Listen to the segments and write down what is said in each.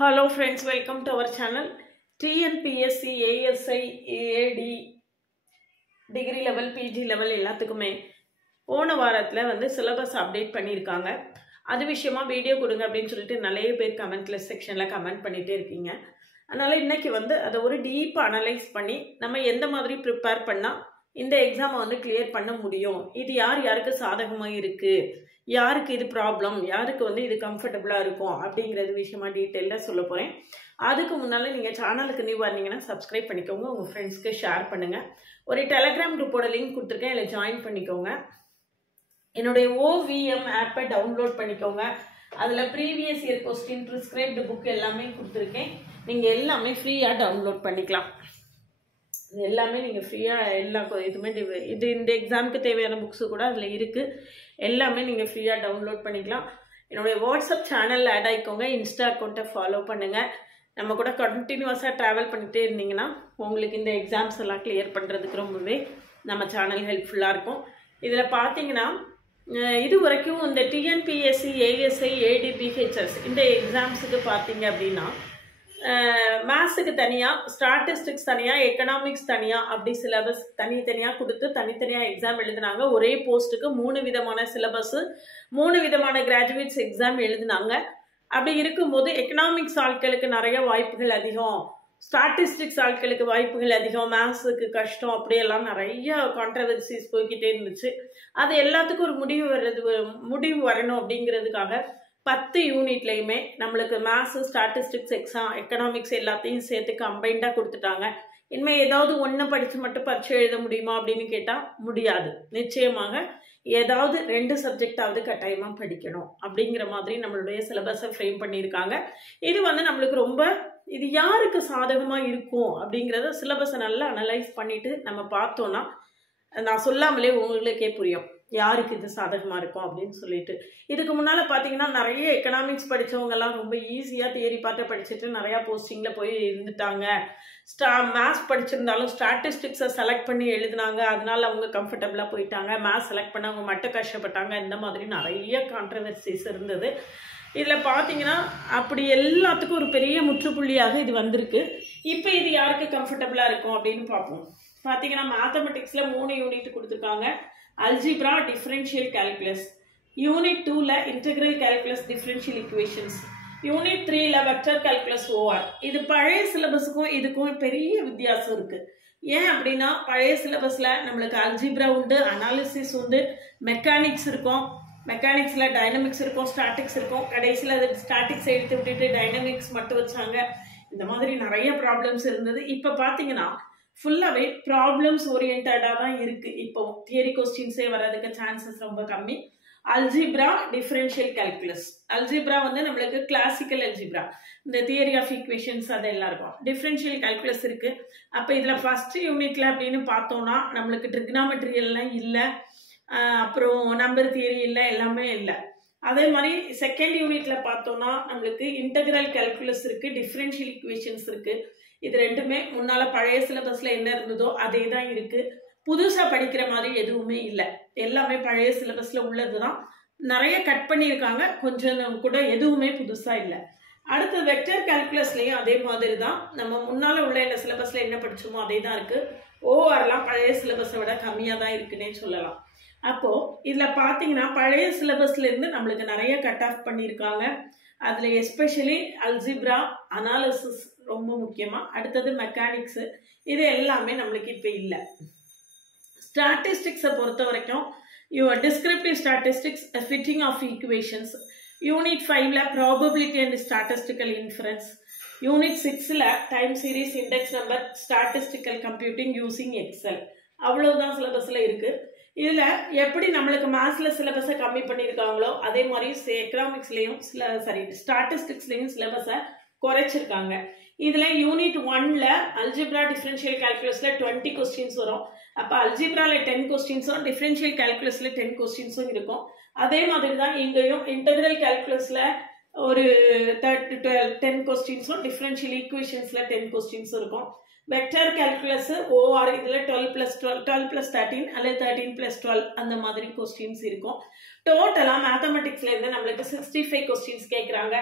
Hello friends, welcome to our channel. TNPSC, ASI, AAD, degree level, PG level எல்லாத்துக்குமே போன வாரத்துல வந்து syllabus update பண்ணிருக்காங்க. அது விஷயமா வீடியோ கொடுங்க அப்படினு சொல்லிட்டு நிறைய பேர் கமெண்ட்ல செக்ஷன்ல கமெண்ட் பண்ணிட்டே இருக்கீங்க. அதனால இன்னைக்கு வந்து அத ஒரு டீப் அனலைஸ் பண்ணி நம்ம எந்த மாதிரி prepare பண்ணா இந்த எக்ஸாம் வந்து கிளியர் பண்ண முடியும். இது யாருக்கு சாதகமா இருக்கு? யாருக்கு இது ப்ராப்ளம், யாருக்கு வந்து இது கம்ஃபர்டபுளா இருக்கும் அப்படிங்கறது விஷயமா டீடைலா சொல்ல போறேன். அதுக்கு முன்னால நீங்க சேனலுக்கு நியூ வரீங்கன்னா சப்ஸ்கிரைப் பண்ணிக்கோங்க, உங்க ஃப்ரெண்ட்ஸ்க்கு ஷேர் பண்ணுங்க. ஒரு டெலிகிராம் குரூப்போட லிங்க் கொடுத்திருக்கேன், அதுல ஜாயின் பண்ணிக்கோங்க. என்னோட OVM ஆப்பை டவுன்லோட் பண்ணிக்கோங்க. அதுல previous year question prescribed book எல்லாமே கொடுத்திருக்கேன். நீங்க எல்லாமே ஃப்ரீயா டவுன்லோட் பண்ணிக்கலாம். எல்லாமே நீங்க ஃப்ரீயா எல்லா இதுமே இது இந்த எக்ஸாம்க்கு தேவையான புக்ஸ் கூட அதுல இருக்கு. எல்லாமே நீங்க ஃப்ரீயா டவுன்லோட் பண்ணிக்கலாம். என்னோட வாட்ஸ்அப் சேனல்ல ஆட் ஆயிக்கோங்க, இன்ஸ்டா அக்கவுண்ட்டை ஃபாலோ பண்ணுங்க. நம்ம கூட கண்டினியூஸா டிராவல் பண்ணிட்டே இருந்தீங்கன்னா உங்களுக்கு இந்த எக்ஸாம்ஸ் எல்லாம் கிளியர் பண்றதுக்கு ரொம்பவே நம்ம சேனல் ஹெல்ப்ஃபுல்லா இருக்கும். இதுல பாத்தீங்கன்னா இது வரைக்கும் இந்த TNPSC, ASI, AD, BHS இந்த எக்ஸாம்ஸுக்கு பாத்தீங்க அப்படின்னா மேத்ஸுக்கு தனியா, ஸ்டாட்டிஸ்டிக்ஸ் தனியா, எக்கனாமிக்ஸ் தனியா அப்படி சிலபஸ் தனித்தனியா கொடுத்து தனித்தனியா எக்ஸாம் எழுதினாங்க. ஒரே போஸ்ட்டுக்கு 3 விதமான சிலபஸ், 3 விதமான கிராஜுவேட்ஸ் எக்ஸாம் எழுதினாங்க. அப்படி இருக்கும்போது எக்கனாமிக்ஸ் ஆட்களுக்கு நிறைய வாய்ப்புகள் அதிகம், ஸ்டாட்டிஸ்டிக்ஸ் ஆட்களுக்கு வாய்ப்புகள் அதிகம், மேத்ஸுக்கு கஷ்டம், அப்படியெல்லாம் நிறைய கான்ட்ரவர்சிஸ் போய்கிட்டே இருந்துச்சு. அது எல்லாத்துக்கும் ஒரு முடிவு வரணும் அப்படிங்கிறதுக்காக 10 யூனிட்லையுமே நம்மளுக்கு மேத்ஸ், ஸ்டாட்டிஸ்டிக்ஸ், எக்கனாமிக்ஸ் எல்லாத்தையும் சேர்த்து கம்பைண்டா கொடுத்துட்டாங்க. இனிமே ஏதாவது ஒன்று படிச்சு மட்டும் பரீட்சை எழுத முடியுமா அப்படின்னு கேட்டா முடியாது. நிச்சயமாக ஏதாவது 2 சப்ஜெக்டாவது கட்டாயமா படிக்கணும் அப்படிங்கிற மாதிரி நம்மளுடைய சிலபஸை ஃப்ரேம் பண்ணியிருக்காங்க. இது வந்து நம்மளுக்கு ரொம்ப இது யாருக்கு சாதகமா இருக்கும் அப்படிங்கிறத சிலபஸை நல்லா அனலைஸ் பண்ணிட்டு நம்ம பார்த்தோம்னா நான் சொல்லாமலே உங்களுக்கே புரியும் யாருக்கு இது சாதகமா இருக்கும் அப்படின்னு சொல்லிட்டு. இதுக்கு முன்னால பாத்தீங்கன்னா நிறைய எக்கனாமிக்ஸ் படிச்சவங்க எல்லாம் ரொம்ப ஈஸியா தியரி பார்த்து படிச்சுட்டு நிறைய போஸ்டிங்ல போய் இருந்துட்டாங்க. மேத்ஸ் படிச்சிருந்தாலும் ஸ்டாட்டிஸ்டிக்ஸை செலக்ட் பண்ணி எழுதினாங்க, அதனால அவங்க கம்ஃபர்டபுளா போயிட்டாங்க. மேத்ஸ் செலக்ட் பண்ணவங்க மட்டும் கஷ்டப்பட்டாங்க. இந்த மாதிரி நிறைய கான்ட்ரவர்சிஸ் இருந்தது. இதுல பாத்தீங்கன்னா அப்படி எல்லாத்துக்கும் ஒரு பெரிய முற்றுப்புள்ளியாக இது வந்திருக்கு. இப்ப இது யாருக்கு கம்ஃபர்டபுளா இருக்கும் அப்படின்னு பார்ப்போம். பாத்தீங்கன்னா மேத்தமெட்டிக்ஸ்ல 3 யூனிட் கொடுத்துருக்காங்க. Algebra, differential calculus. யூனிட் 2ல integral calculus, differential equations. Unit 3ல வெக்டர் கால்குலஸ், OR. இது பழைய சிலபஸுக்கும் இதுக்கும் பெரிய வித்தியாசம் இருக்கு. ஏன் அப்படின்னா பழைய சிலபஸ்ல நம்மளுக்கு அல்ஜிப்ரா உண்டு, அனாலிசிஸ் உண்டு, மெக்கானிக்ஸ் இருக்கும், மெக்கானிக்ஸ்ல டைனமிக்ஸ் இருக்கும், ஸ்டாட்டிக்ஸ் இருக்கும். கடைசியில் அது ஸ்டாட்டிக்ஸ் எடுத்து விட்டுட்டு டைனமிக்ஸ் மட்டும் வச்சாங்க. இந்த மாதிரி நிறைய ப்ராப்ளம்ஸ் இருந்தது. இப்போ பார்த்தீங்கன்னா ஃபுல்லாகவே ப்ராப்ளம்ஸ் ஓரியன்டாக தான் இருக்கு. இப்போ தியரி கொஸ்டின்ஸே வர்றதுக்கு சான்சஸ் ரொம்ப கம்மி. Algebra, differential calculus. அல்ஜிப்ரா வந்து நம்மளுக்கு கிளாசிக்கல் அல்ஜிப்ரா, இந்த தியரி ஆஃப் ஈக்குவேஷன்ஸ் அதெல்லாம் இருக்கும். டிஃபரன்ஷியல் கால்குலஸ் இருக்கு. அப்போ இதில் ஃபர்ஸ்ட் யூனிட்ல அப்படின்னு பார்த்தோம்னா நம்மளுக்கு ட்ரிக்னாமெட்ரி எல்லாம் இல்லை, அப்புறம் நம்பர் தியரி இல்லை, எல்லாமே இல்லை. அதே மாதிரி செகண்ட் யூனிட்ல பார்த்தோம்னா நம்மளுக்கு இன்டெகிரல் கால்குலஸ் இருக்கு, டிஃபரன்ஷியல் ஈக்குவேஷன்ஸ் இருக்கு. இது ரெண்டுமே முன்னால பழைய சிலபஸ்ல என்ன இருந்ததோ அதே தான் இருக்கு. புதுசா படிக்கிற மாதிரி எதுவுமே இல்லை, எல்லாமே பழைய சிலபஸ்ல உள்ளதுதான். நிறைய கட் பண்ணியிருக்காங்க, கொஞ்சம் கூட எதுவுமே புதுசா இல்லை. அடுத்து வெக்டர் கால்குலஸ்லயும் அதே மாதிரி தான், நம்ம முன்னால உள்ள சிலபஸ்ல என்ன படிச்சோமோ அதே தான் இருக்கு. ORலாம் பழைய சிலபஸை விட கம்மியா தான் இருக்குன்னே சொல்லலாம். அப்போ இதுல பாத்தீங்கன்னா பழைய சிலபஸ்ல இருந்து நம்மளுக்கு நிறைய கட் ஆஃப் பண்ணியிருக்காங்க. அதுல எஸ்பெஷலி அல்ஜிப்ரா, அனாலிசிஸ் ரொம்ப முக்கியமா, அடுத்தது மெக்கானிக்ஸ், இது எல்லாமே நம்மளுக்கு இப்ப இல்லை. ஸ்டாட்டிஸ்டிக்ஸை பொறுத்த வரைக்கும் descriptive statistics, fitting of equations. Unit 5ல probability and statistical inference. Unit 6ல time series, index number, statistical computing using Excel. அவ்வளவுதான் சிலபஸ்ல இருக்கு. இதுல எப்படி நம்மளுக்கு மேத்ஸ்ல சிலபஸை கம்மி பண்ணியிருக்காங்களோ அதே மாதிரி எக்கனாமிக்ஸ்லயும் ஸ்டாட்டிஸ்டிக்ஸ்லயும் சிலபஸை குறைச்சிருக்காங்க. இதுல யூனிட் 1ல அல்ஜிப்ரா, டிஃபரன்ஷியல் கால்குலஸ்ல 20 கொஸ்டின்ஸ் வரும். அப்ப அல்ஜிப்ரால 10 கொஸ்டின்ஸும், டிஃபரன்ஷியல் கால்குலஸ்ல 10 கொஸ்டின்ஸும் இருக்கும். அதே மாதிரி தான் இங்கேயும் இன்டெகிரல் கால்குலஸ்ல ஒரு 10 கொஸ்டின்ஸும், டிஃபரன்ஷியல் ஈக்குவேஷன்ஸ்ல 10 கொஸ்டின்ஸும் இருக்கும். வெக்டர் கால்குலஸ், OR இதுல 12+13 அல்லது 13+12 அந்த மாதிரி கொஸ்டின்ஸ் இருக்கும். டோட்டலா மேத்தமெட்டிக்ஸ்ல இருந்து நம்மளுக்கு 65 கொஸ்டின்ஸ் கேட்கறாங்க.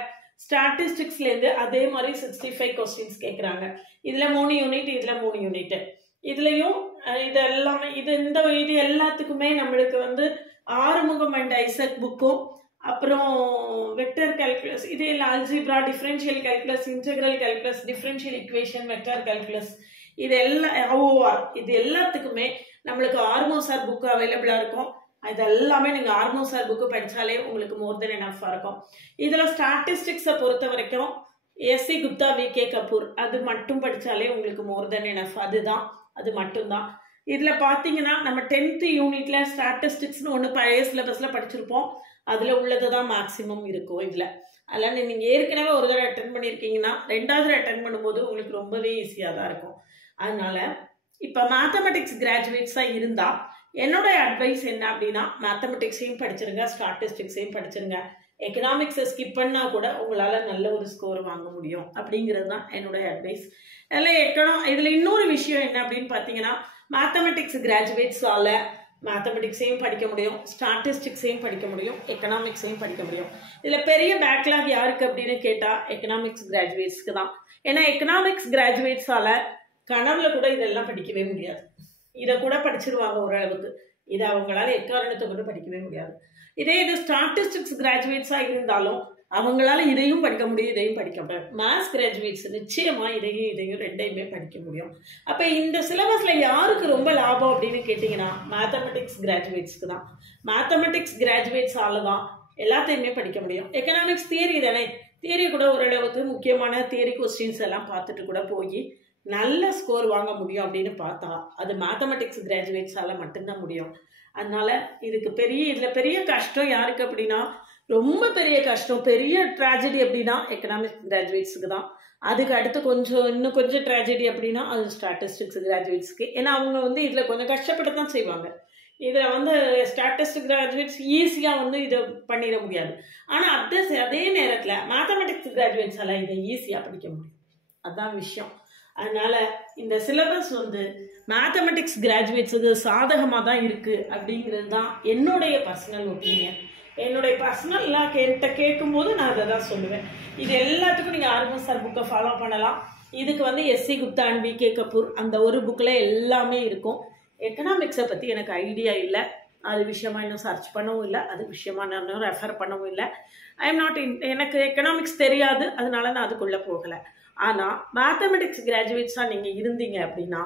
ஸ்டாட்டிஸ்டிக்ஸ்லேருந்து அதே மாதிரி 65 கொஸ்டின்ஸ் கேட்குறாங்க. இதில் 3 யூனிட், இதில் 3 யூனிட். இதுலேயும் இது எல்லாமே இது எல்லாத்துக்குமே நம்மளுக்கு வந்து ஆறுமுகம் அண்ட் ஐசக் புக்கும், அப்புறம் வெக்டர் கால்குலஸ், இது இல்லை algebra, differential calculus, integral calculus, differential equation, vector calculus, இது எல்லாம் OR, இது எல்லாத்துக்குமே நம்மளுக்கு ஆர்மோ சார் புக்கு அவைலபிளாக இருக்கும். இது எல்லாமே நீங்கள் ஆர்மோ சார் புக்கு படித்தாலே உங்களுக்கு மோர் தென் எனஃபாக இருக்கும். இதில் ஸ்டாட்டிஸ்டிக்ஸை பொறுத்த வரைக்கும் SC குப்தா, VK கபூர் அது மட்டும் படித்தாலே உங்களுக்கு மோர் தென் எனஃப். அது மட்டும்தான். இதில் பார்த்தீங்கன்னா நம்ம 10th யூனிட்ல ஸ்டாட்டிஸ்டிக்ஸ்னு ஒன்று பழைய சிலபஸில் படிச்சிருப்போம். அதில் உள்ளது தான் மேக்ஸிமம் இருக்கும் இதில். அதனால் நீங்கள் ஏற்கனவே ஒரு தடவை அட்டென்ட் பண்ணியிருக்கீங்கன்னா 2வது அட்டென்ட் பண்ணும்போது உங்களுக்கு ரொம்பவே ஈஸியாக தான் இருக்கும். அதனால இப்போ மேத்தமெட்டிக்ஸ் கிராஜுவேட்ஸாக இருந்தால் என்னோட அட்வைஸ் என்ன அப்படின்னா, மேத்தமெட்டிக்ஸையும் படிச்சிருங்க, ஸ்டாட்டிஸ்டிக்ஸையும் படிச்சிருங்க. எக்கனாமிக்ஸை ஸ்கிப் பண்ணால் கூட உங்களால் நல்ல ஒரு ஸ்கோர் வாங்க முடியும் அப்படிங்கிறது தான் என்னோட அட்வைஸ். இதில் இன்னொரு விஷயம் என்ன அப்படின்னு பார்த்தீங்கன்னா, மேத்தமெட்டிக்ஸ் கிராஜுவேட்ஸால் மேத்தமெட்டிக்ஸையும் படிக்க முடியும், ஸ்டாட்டிஸ்டிக்ஸையும் படிக்க முடியும், எக்கனாமிக்ஸையும் படிக்க முடியும். இதில் பெரிய பேக்லாக் யாருக்கு அப்படின்னு கேட்டால் எக்கனாமிக்ஸ் கிராஜுவேட்ஸ்க்கு தான். ஏன்னா எக்கனாமிக்ஸ் கிராஜுவேட்ஸால் கனவுல கூட இதெல்லாம் படிக்கவே முடியாது. இதை கூட படிச்சிருவாங்க ஓரளவுக்கு, இதை அவங்களால எக்காரணத்தை கூட படிக்கவே முடியாது. இது ஸ்டாட்டிஸ்டிக்ஸ் கிராஜுவேட்ஸாக இருந்தாலும் அவங்களால இதையும் படிக்க முடியும், இதையும் படிக்க முடியாது. மேத்ஸ் கிராஜுவேட்ஸ் நிச்சயமாக இதையும் ரெண்டையுமே படிக்க முடியும். அப்போ இந்த சிலபஸில் யாருக்கு ரொம்ப லாபம் அப்படின்னு கேட்டிங்கன்னா மேத்தமெட்டிக்ஸ் கிராஜுவேட்ஸ்க்கு தான். மேத்தமெட்டிக்ஸ் கிராஜுவேட்ஸால தான் எல்லாத்தையுமே படிக்க முடியும். எக்கனாமிக்ஸ் தியரி தானே, தியரி கூட ஓரளவுக்கு முக்கியமான தியரி கொஸ்டின்ஸ் எல்லாம் பார்த்துட்டு கூட போய் நல்ல ஸ்கோர் வாங்க முடியும் அப்படின்னு பார்த்தா அது மேத்தமெட்டிக்ஸ் கிராஜுவேட்ஸால் மட்டும்தான் முடியும். அதனால இதில் பெரிய கஷ்டம் யாருக்கு அப்படின்னா, ரொம்ப பெரிய கஷ்டம், பெரிய ட்ராஜடி அப்படின்னா எக்கனாமிக்ஸ் கிராஜுவேட்ஸுக்கு தான். அதுக்கு அடுத்து இன்னும் கொஞ்சம் ட்ராஜடி அப்படின்னா அது ஸ்டாட்டிஸ்டிக்ஸ் கிராஜுவேட்ஸ்க்கு. ஏன்னா அவங்க வந்து இதில் கொஞ்சம் கஷ்டப்பட்டு தான் செய்வாங்க. இதில் வந்து ஸ்டாட்டிஸ்டிக்ஸ் கிராஜுவேட்ஸ் ஈஸியாக இதை பண்ணிட முடியாது. ஆனால் அதே நேரத்தில் மேத்தமெட்டிக்ஸ் கிராஜுவேட்ஸால் இதை ஈஸியாக படிக்க முடியும். அதுதான் விஷயம். அதனால இந்த சிலபஸ் மேத்தமெட்டிக்ஸ் கிராஜுவேட்ஸுக்கு சாதகமாக தான் இருக்குது அப்படிங்கிறது தான் என்னுடைய பர்சனல் ஒப்பீனியன். என்னுடைய பர்சனல்லாம் கேட்கும்போது நான் அதை தான் சொல்லுவேன். இது எல்லாத்துக்கும் நீங்கள் ஆர்மோ சார் புக்கை ஃபாலோ பண்ணலாம். இதுக்கு SC Gupta and VK Kapoor அந்த ஒரு புக்கில் எல்லாமே இருக்கும். எக்கனாமிக்ஸை பற்றி எனக்கு ஐடியா இல்லை, அது விஷயமா இன்னும் சர்ச் பண்ணவும் இல்லை, அது விஷயமா நான் ரெஃபர் பண்ணவும் இல்லை. எனக்கு எக்கனாமிக்ஸ் தெரியாது, அதனால நான் அதுக்குள்ளே போகலை. ஆனால் மேத்தமெட்டிக்ஸ் கிராஜுவேட்ஸாக நீங்கள் இருந்தீங்க அப்படின்னா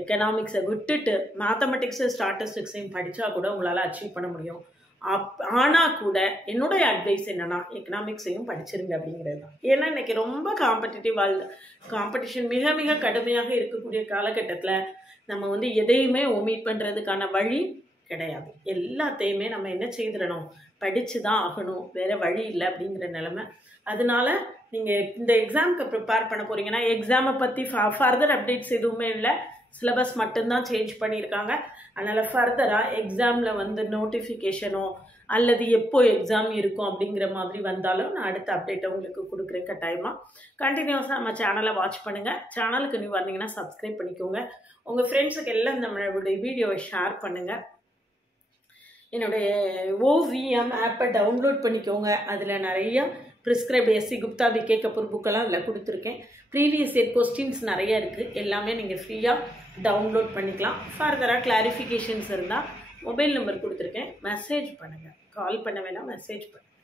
எக்கனாமிக்ஸை விட்டுட்டு மேத்தமெட்டிக்ஸு ஸ்டாட்டிஸ்டிக்ஸையும் படித்தா கூட உங்களால் அச்சீவ் பண்ண முடியும். ஆனால் கூட என்னுடைய அட்வைஸ் என்னென்னா எக்கனாமிக்ஸையும் படிச்சிருங்க அப்படிங்கிறது தான். ஏன்னா இன்றைக்கி ரொம்ப காம்படிஷன் மிக மிக கடுமையாக இருக்கக்கூடிய காலகட்டத்தில் நம்ம எதையுமே ஒமிட் பண்ணுறதுக்கான வழி கிடையாது. எல்லாத்தையுமே நம்ம என்ன செய்திடணும், படித்து தான் ஆகணும், வேறு வழி இல்லை அப்படிங்கிற நிலைமை. அதனால நீங்கள் இந்த எக்ஸாமுக்கு ப்ரிப்பேர் பண்ண போகிறீங்கன்னா எக்ஸாமை பற்றி ஃபர்தர் அப்டேட்ஸ் எதுவுமே இல்லை, சிலபஸ் மட்டும்தான் சேஞ்ச் பண்ணியிருக்காங்க. அதனால் ஃபர்தராக எக்ஸாமில் நோட்டிஃபிகேஷனோ அல்லது எப்போ எக்ஸாம் இருக்கும் அப்படிங்கிற மாதிரி வந்தாலும் நான் அடுத்த அப்டேட்டை உங்களுக்கு கொடுக்குறேன் கட்டாயமாக. கண்டினியூஸாக நம்ம சேனலை வாட்ச் பண்ணுங்கள். சேனலுக்கு நியூ வந்தீங்கன்னா சப்ஸ்கிரைப் பண்ணிக்கோங்க. உங்கள் ஃப்ரெண்ட்ஸுக்கு எல்லாம் நம்மளுடைய வீடியோவை ஷேர் பண்ணுங்கள். என்னுடைய OVM ஆப்பை டவுன்லோட் பண்ணிக்கோங்க. அதில் நிறைய prescribed SC Gupta VK Kapoor புக்கெல்லாம் அதில் கொடுத்துருக்கேன். ப்ரீவியஸ் இயர் கொஸ்டின்ஸ் நிறைய இருக்குது, எல்லாமே நீங்கள் ஃப்ரீயாக டவுன்லோட் பண்ணிக்கலாம். ஃபர்தராக கிளாரிஃபிகேஷன்ஸ் இருந்தால் மொபைல் நம்பர் கொடுத்துருக்கேன், மெசேஜ் பண்ணுங்கள். கால் பண்ண வேணாம், மெசேஜ் பண்ணுங்கள்.